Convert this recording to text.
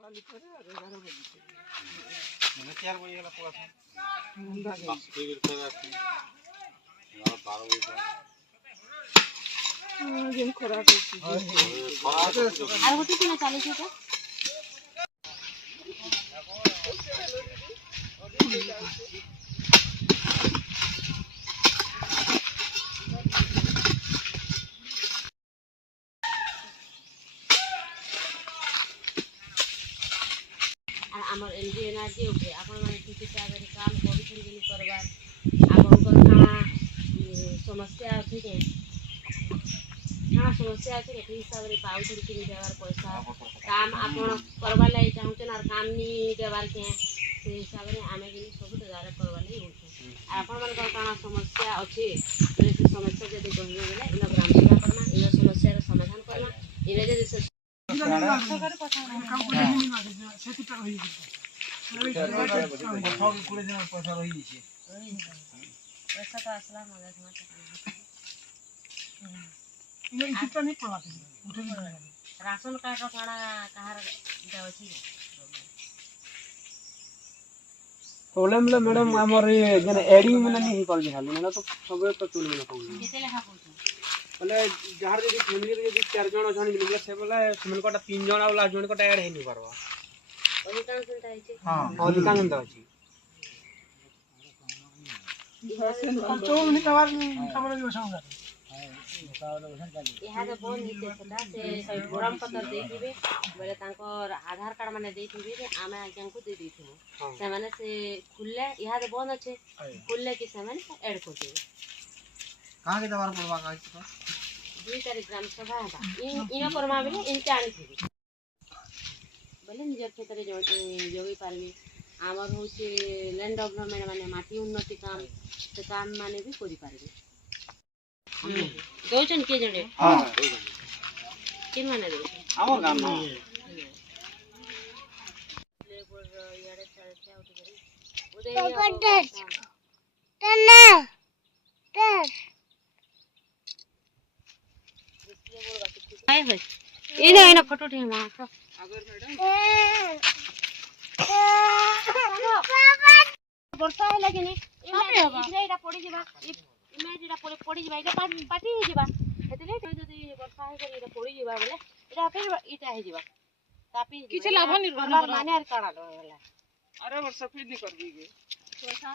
काली करे और 11 बजे से मैंने 4 बजे वाला पूरा था मुंडा के 12 बजे दिन खराब है আর হতে কি না চালে যেটা আর আমার এনজি এনার্জি উপরে আপন মানে ঠিক হিসাবে কাম করছেন যিনি করবার ଆପଣଙ୍କର କାଣା ସମସ୍ୟା ଅଛି କି କାଣା ସମସ୍ୟା ଅଛି କି ଠିକ୍ ହିସାବରେ ପାଉଛନ୍ତି କି ଦେବାର ପଇସା କାମ ଆପଣ କରବାର୍ ଲାଗି ଚାହୁଁଛନ୍ ଆର୍ କାମ ନି ଦେବାର କେ ସେ ହିସାବରେ ଆମେ ଯେମିତି ସବୁ ଜାଗାରେ କରବାର୍ ଲାଗି ହଉଛୁ ଆଉ ଆପଣମାନଙ୍କର କାଣା ସମସ୍ୟା ଅଛି ବୋଲେ ସେ ସମସ୍ୟା ଯଦି କହିବେ ବୋଲେ ଇନ ଗ୍ରାମ ସେବା କର୍ମା ଇନ ସମସ୍ୟାର ସମାଧାନ କର୍ମା ଇନେ ଯଦି ସେ पैसा तो असला मदद मत ये कितना नहीं पड़ा उठे राशन कार्ड काना कहार जावची प्रॉब्लम ले मैडम हमर जने एडिंग में नहीं कर जे हाल ना तो सब तो चुन में कहू केते लेखा पहुंचो बोले जहार जे फैमिली रे जे 4 जण जण मिल से बोले सेमन कोटा 3 जण वाला जण कोटा ऐड हे नहीं परवा अधिकांश सुनता है हां अधिकांश सुनता अछि तो नहीं कवर खबर जो सांगा यहाँ तो बोल नीचे सदा से गरम पत्र देथिबे बोले तांकर आधार कार्ड माने देथिबे जे आमे आज्ञा को दे देथिबो से माने से खुलले यहाँ तो बोन अच्छे खुलले कि से माने ऐड कर देबे कहां के दवार पड़वा का 2 तारीख ग्राम सभा है इन करमा बेले इनके आनी थी बोले निजर क्षेत्र जो जोगी पारबे आमर होचे लैंड डेवलपमेंट माने माटी उन्नति काम से काम माने भी करि पारबे दो जन के जने हां किन माने दो हमर गाम में लेबर यारे चले आउट करी उदय इना फोटो ठीक मा अगर मैडम वर्षा है लगे ने इना पड़ी जेबा इमेज इना पड़ी जेबा इटा पाटी हे जेबा हेतले जदी वर्षा है करी इटा पड़ी जेबा बोले इटा फिर इटा हे जेबा तापी किछ लाभ निर्भर माने आर काड़ा होला अरे वर्षा फिर नहीं कर दी के वर्षा